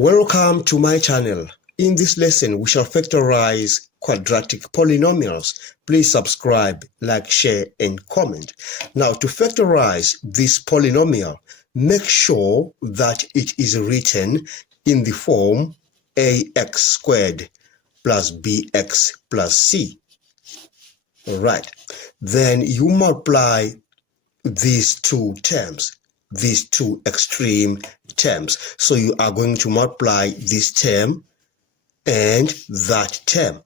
Welcome to my channel. In this lesson, we shall factorize quadratic polynomials. Please subscribe, like, share, and comment. Now, to factorize this polynomial, make sure that it is written in the form ax squared plus bx plus c. All right. Then you multiply these two terms, these two extreme terms. So you are going to multiply this term and that term.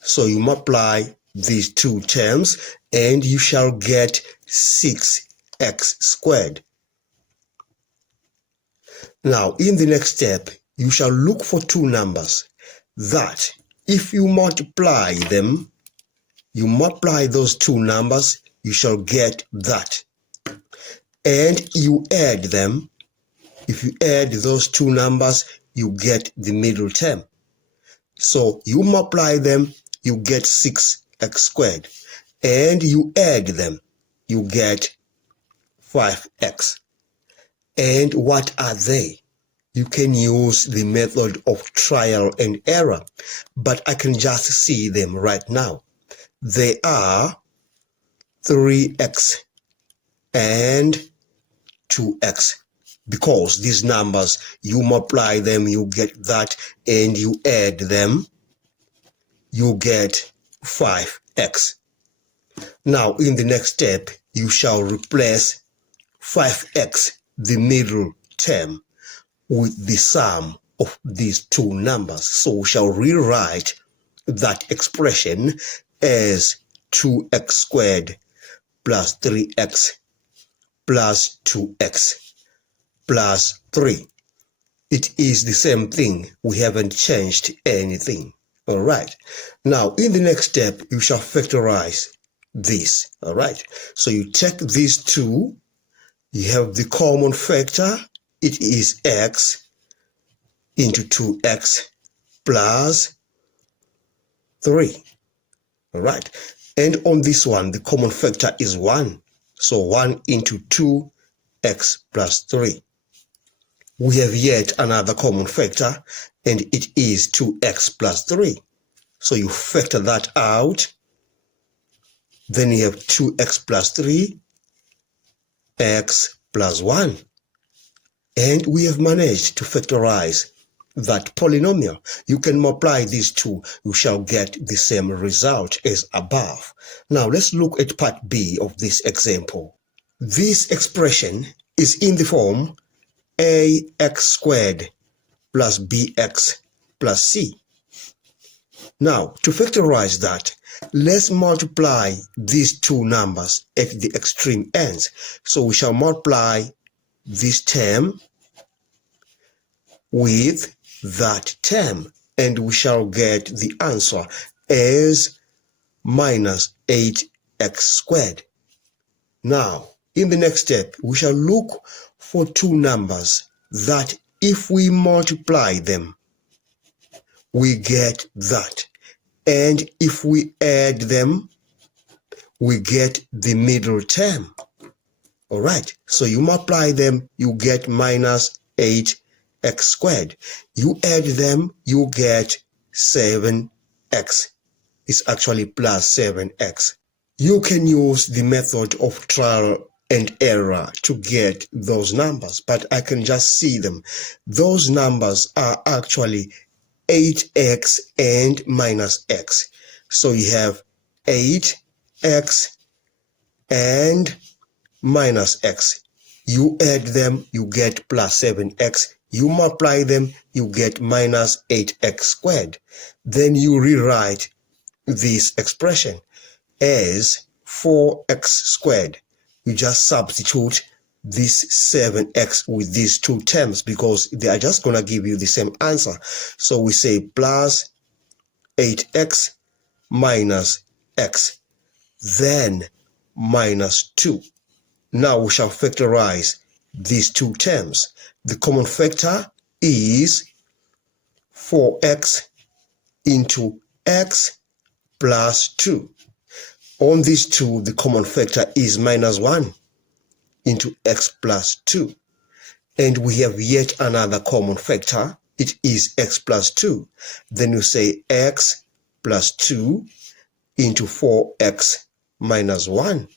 So you multiply these two terms and you shall get 6x squared. Now, in the next step, you shall look for two numbers that if you multiply them, you multiply those two numbers, you shall get that. And you add them. If you add those two numbers, you get the middle term. So you multiply them, you get 6x squared. And you add them, you get 5x. And what are they? You can use the method of trial and error, but I can just see them right now. They are 3x and 2x. Because these numbers, you multiply them, you get that, and you add them, you get 5x. Now, in the next step, you shall replace 5x, the middle term, with the sum of these two numbers. So we shall rewrite that expression as 2x squared plus 3x plus 2x plus 3. It is the same thing. We haven't changed anything. All right. Now, in the next step, you shall factorize this. All right. So you take these two. You have the common factor. It is x into 2x plus 3. All right. And on this one, the common factor is 1. So 1 into 2x plus 3. We have yet another common factor, and it is 2x plus 3. So you factor that out. Then you have 2x plus 3, x plus 1. And we have managed to factorize that polynomial. You can multiply these two. You shall get the same result as above. Now let's look at part B of this example. This expression is in the form ax squared plus bx plus c. Now, to factorize that, let's multiply these two numbers at the extreme ends. So we shall multiply this term with that term, and we shall get the answer as minus 8x squared. Now, in the next step, we shall look for two numbers that if we multiply them, we get that. And if we add them, we get the middle term. All right. So you multiply them, you get minus 8x squared. You add them, you get 7x. It's actually plus 7x. You can use the method of trial and error to get those numbers, but I can just see them. Those numbers are actually 8x and minus x. So you have 8x and minus x. You add them, you get plus 7x. You multiply them, you get minus 8x squared. Then you rewrite this expression as 4x squared. You just substitute this 7x with these two terms because they are just going to give you the same answer. So we say plus 8x minus x, then minus 2. Now we shall factorize these two terms. The common factor is 4x into x plus 2. On these two, the common factor is minus 1 into x plus 2. And we have yet another common factor. it is x plus 2. Then you say x plus 2 into 4x minus 1.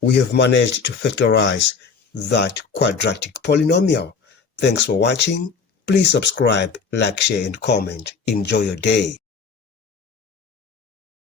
We have managed to factorize that quadratic polynomial. Thanks for watching. Please subscribe, like, share, and comment. Enjoy your day.